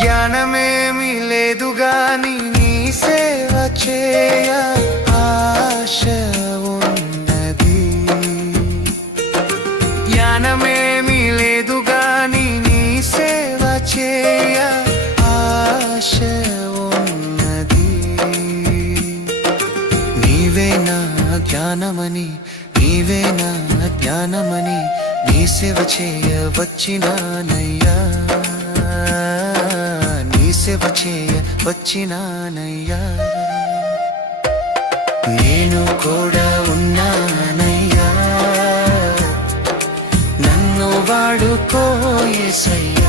జ్ఞానమేమి లేదు గాని నీ సేవ చేయ ఆశ ఉన్నది. జ్ఞానమేమి లేదు గాని నీ సేవ చేయ ఆశ ఉన్నది. నీవే నా జ్ఞానమని, నీవే నా జ్ఞానమని నీ సేవ చేయ వచ్చినానయ్యా, నీ సేవ చేయ వచ్చినానయ్యా. నేను కూడా ఉన్నానయ్యా, నన్ను వాడుకో యేసయ్యా.